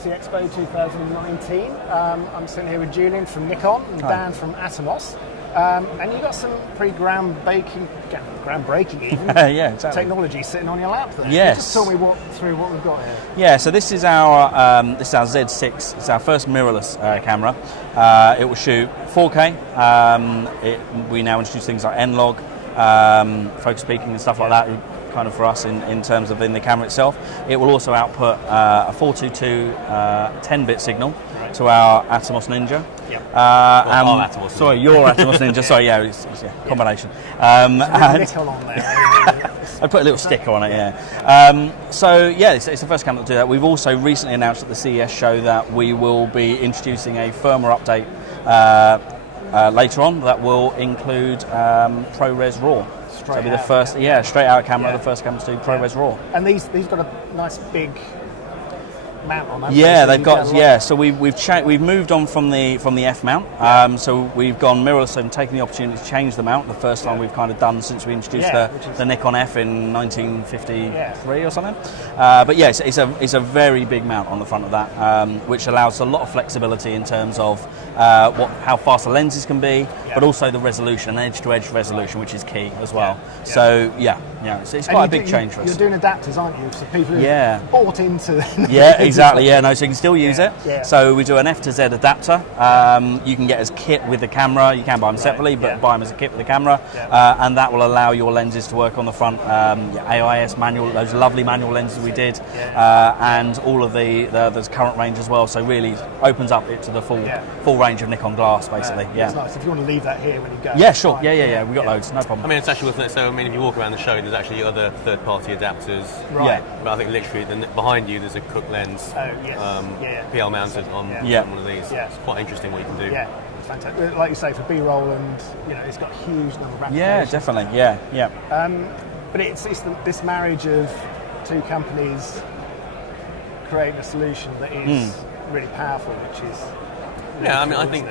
Photography Expo 2019. I'm sitting here with Julian from Nikon and Dan from Atomos. And you've got some pretty groundbreaking even, yeah, exactly. technology sitting on your lap there. Yes. Just talk me through what we've got here. Yeah, so this is our Z6. It's our first mirrorless camera. It will shoot 4K. We now introduce things like N-Log, focus peaking and stuff like that, kind of for us in terms of in the camera itself. It will also output a 422 10-bit signal to our Atomos Ninja. Yep. Our Atomos sorry, your Atomos Ninja. Sorry, yeah, it's combination. Nikon on there. I put a little sticker on it, yeah. So yeah, it's the first camera to do that. We've also recently announced at the CES show that we will be introducing a firmware update later on that will include ProRes RAW. So it'll be the first, straight out camera, the first camera to do ProRes RAW. And these got a nice big mount on them. Yeah, they've got So we've moved on from the F mount. So we've gone mirrorless and taken the opportunity to change the mount. The first time we've kind of done since we introduced the Nikon F in 1953 or something. But yeah, it's a very big mount on the front of that, which allows a lot of flexibility in terms of how fast the lenses can be, but also the resolution, edge-to-edge resolution, which is key as well. So it's quite a big change for us. You're doing adapters, aren't you? So people who bought into exactly. Yeah, no, so you can still use it. Yeah. So we do an F to Z adapter. You can get as kit with the camera. You can buy them separately, but buy them as a kit with the camera, and that will allow your lenses to work on the front. AIS manual, those lovely manual lenses we did, and all of the current range as well. So really opens up it to the full range of Nikon glass, basically. It's nice if you want to leave that here when you go. Yeah, sure. Yeah. We've got loads, no problem. I mean, it's actually worth it. So I mean, if you walk around the show, there's actually other third-party adapters. Right. But I think literally behind you, there's a Cook lens. PL mounted on one of these. Yeah. It's quite interesting what you can do. Yeah, it's fantastic. Like you say, for B-roll, and it's got a huge number of applications. Yeah, definitely. Yeah. But it's this marriage of two companies creating a solution that is really powerful, which is I mean, I think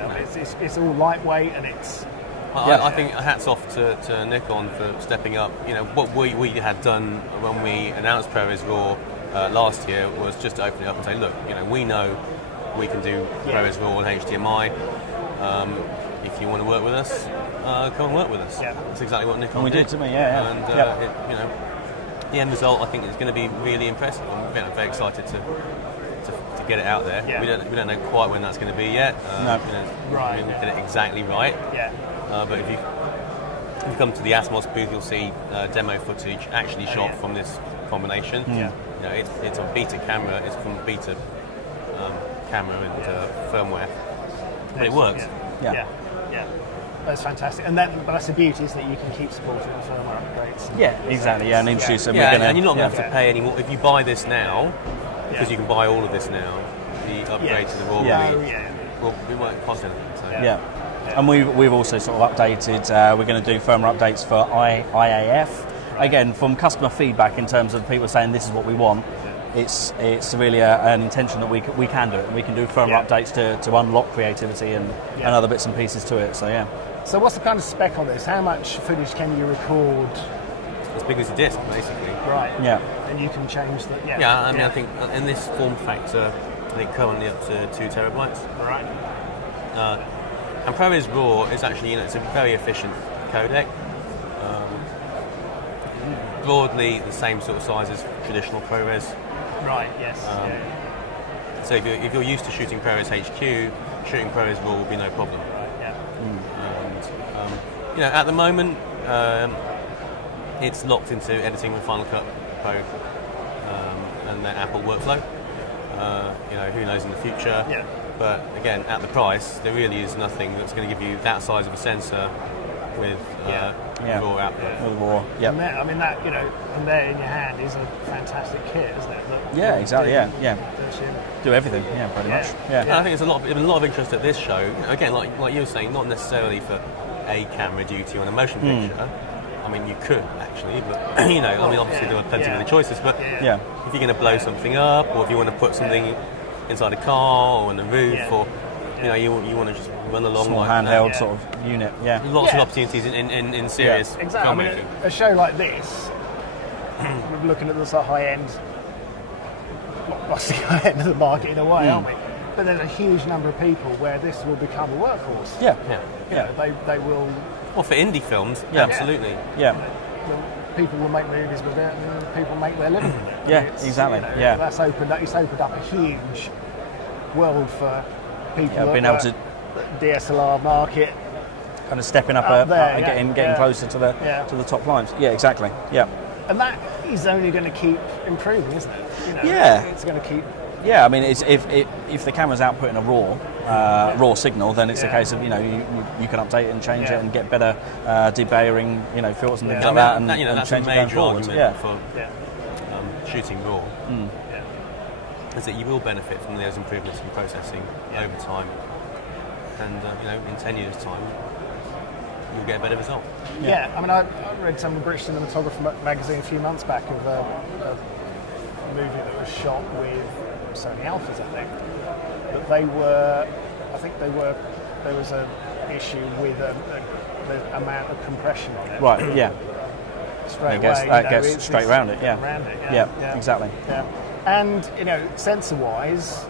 it's all lightweight and it's. I think hats off to Nikon for stepping up. What we had done when we announced ProRes RAW last year was just to open it up and say, look, we know we can do ProRes RAW and HDMI. If you want to work with us, come and work with us. Yeah. That's exactly what Nikon did to me. Yeah. And the end result, I think, is going to be really impressive. I'm very excited to get it out there. Yeah. We don't know quite when that's going to be yet. We didn't get it exactly right. Yeah. But if you come to the Atomos booth, you'll see demo footage actually shot from this combination. It's a beta camera. It's from beta camera and firmware, but it works. Yeah. That's fantastic, but that's the beauty, is that you can keep supporting the firmware upgrades. Yeah, exactly. And introduce them. And you're not going to have to pay any more if you buy this now, because you can buy all of this now. The upgrade to the RAW we won't cost anything. So. And we've also sort of updated. We're going to do firmware updates for IAF. Again, from customer feedback in terms of people saying this is what we want. It's really an intention that we can do it. We can do firmware updates to unlock creativity and other bits and pieces to it. So what's the kind of spec on this? How much footage can you record? As big as a disc, basically. Right. Yeah. And you can change the. I mean, I think in this form factor, I think currently up to 2 terabytes. Right. And ProRes RAW is actually, it's a very efficient codec. Broadly the same sort of size as traditional ProRes. Right. Yes. So if you're used to shooting ProRes HQ, shooting ProRes RAW will be no problem. Right. Yeah. And at the moment, it's locked into editing with Final Cut Pro and the Apple workflow. Who knows in the future? Yeah. But again, at the price, there really is nothing that's going to give you that size of a sensor with raw output. With raw. Yeah. I mean that and there in your hand is a fantastic kit, isn't it? Yeah, exactly. Do everything. Yeah, pretty much. Yeah. And I think there's a lot of interest at this show. Again, like you were saying, not necessarily for a camera duty on a motion picture. I mean, you could actually, but obviously there are plenty of other choices. But if you're going to blow something up, or if you want to put something inside a car or on the roof, or you want to just run along small like handheld sort of unit. Yeah. Lots of opportunities in serious exactly. filmmaking. A show like this, we're looking at the high end busting ahead of the market in a way, aren't we? But there's a huge number of people where this will become a workhorse. Yeah. You know, they will. Well, for indie films, absolutely. Yeah. People will make movies with it, and people make their living with it. Yeah, exactly. You know, Yeah. It's opened up a huge world for people. Being able to DSLR market. Kind of stepping up there, and getting closer to the top lines. Yeah, exactly. Yeah. And that is only going to keep improving, isn't it? You know, Yeah. It's going to keep. Yeah, I mean, if the camera's outputting a raw signal, then it's a case of you can update it and change it and get better debayering, filters and things like that, and that's change a it going major forward. argument for shooting raw. Is that you will benefit from those improvements in processing over time, and in 10 years' time, you'll get a better result. Yeah, I mean, I read some of the British Cinematographer magazine a few months back of a movie that was shot with Sony Alphas, I think. But there was an issue with the amount of compression on it. Right. Yeah. Straight That gets straight around it. Yeah. Around it, Yeah. Exactly. Yeah. And sensor-wise,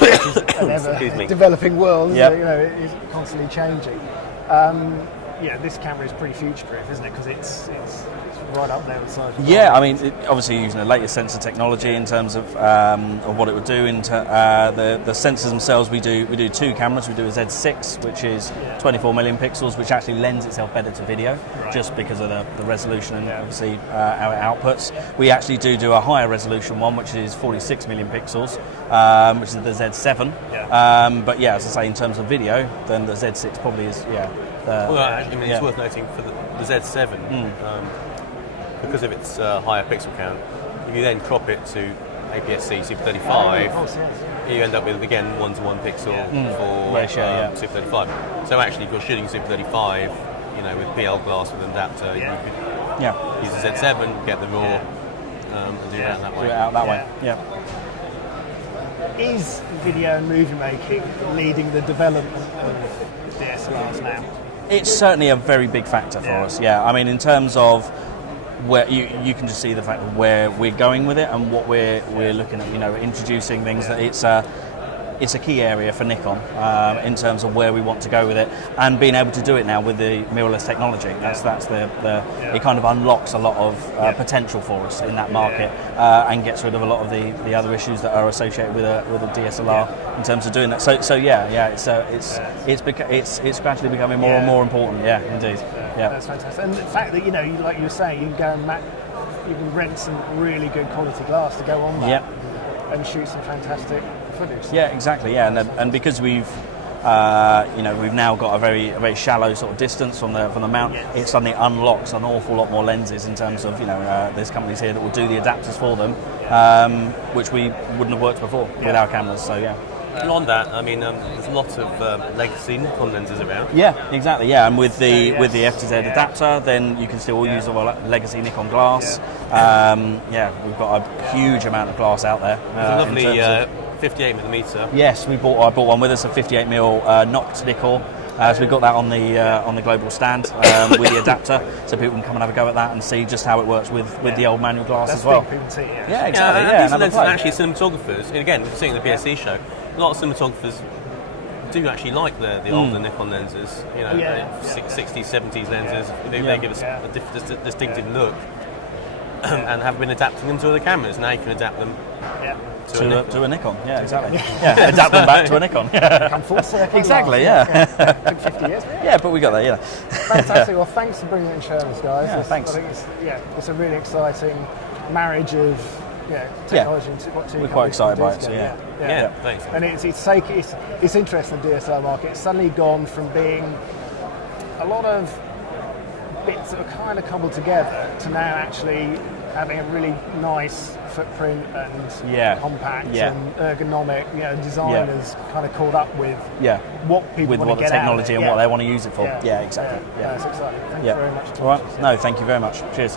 which is an ever-developing world. Yep. It's constantly changing. This camera is pretty future-proof, isn't it? Because it's right up there with size. Yeah, I mean, obviously using the latest sensor technology in terms of what it would do. The sensors themselves, we do two cameras. We do a Z6, which is 24 million pixels, which actually lends itself better to video, just because of the resolution and obviously how it outputs. We actually do a higher resolution one, which is 46 million pixels, which is the Z7. But yeah, as I say, in terms of video, then the Z6 probably is it's worth noting for the Z7. Because of its higher pixel count, if you then crop it to APS-C Super 35, you end up with, again, 1-to-1 pixel for ratio, Super 35. So actually, if you're shooting Super 35, with PL glass with an adapter, you could use the Z7, get the RAW, and do that way. Do it out that way. Yeah. Is video and movie making leading the development of DSLRs now? It's certainly a very big factor for us. Yeah, I mean, in terms of where you can just see the fact of where we're going with it and what we're looking at, introducing things that it's a key area for Nikon in terms of where we want to go with it, and being able to do it now with the mirrorless technology. That's it kind of unlocks a lot of potential for us in that market and gets rid of a lot of the other issues that are associated with a DSLR in terms of doing that. So it's gradually becoming more and more important. Yeah, indeed. Yeah, that's fantastic. And the fact that like you were saying, you can go and you can rent some really good quality glass to go on that and shoot some fantastic footage. Yeah, exactly. Yeah, and because we've now got a very shallow sort of distance from the mount, it suddenly unlocks an awful lot more lenses in terms of there's companies here that will do the adapters for them, which we wouldn't have worked before with our cameras. So yeah. And on that, I mean, there's a lot of legacy Nikon lenses around. Yeah, exactly. Yeah, and with the F2Z adapter, then you can still use our legacy Nikon glass. We've got a huge amount of glass out there. There's a lovely 58mm. Yes, I bought one with us, a 58mm knocked nickel. So we've got that on the global stand with the adapter, so people can come and have a go at that and see just how it works with the old manual glass as well. Yeah, exactly. These lenses are actually cinematographers. And again, seeing the BSC show, a lot of cinematographers do actually like the older Nikon lenses. 60s, 70s lenses. They give us a distinctive look, and have been adapting them to other cameras. Now you can adapt them. To a Nikon, yeah, exactly. Yeah, adapt them back to a Nikon. Come full circle. Exactly, yeah. Took 50 years. Yeah, but we got there, yeah. Fantastic. Well, thanks for bringing it and showing us, guys. Yeah, thanks. I think it's a really exciting marriage of technology and what two. We're quite excited by it. So yeah, thanks. And it's interesting. The DSLR market. It's suddenly gone from being a lot of bits that are kind of cobbled together to now actually having a really nice footprint and compact and ergonomic. Designers kind of caught up with what people want to get out of it. technology and what they want to use it for. Yeah, exactly. That's exciting. Thank you very much. All right. No, thank you very much. Cheers.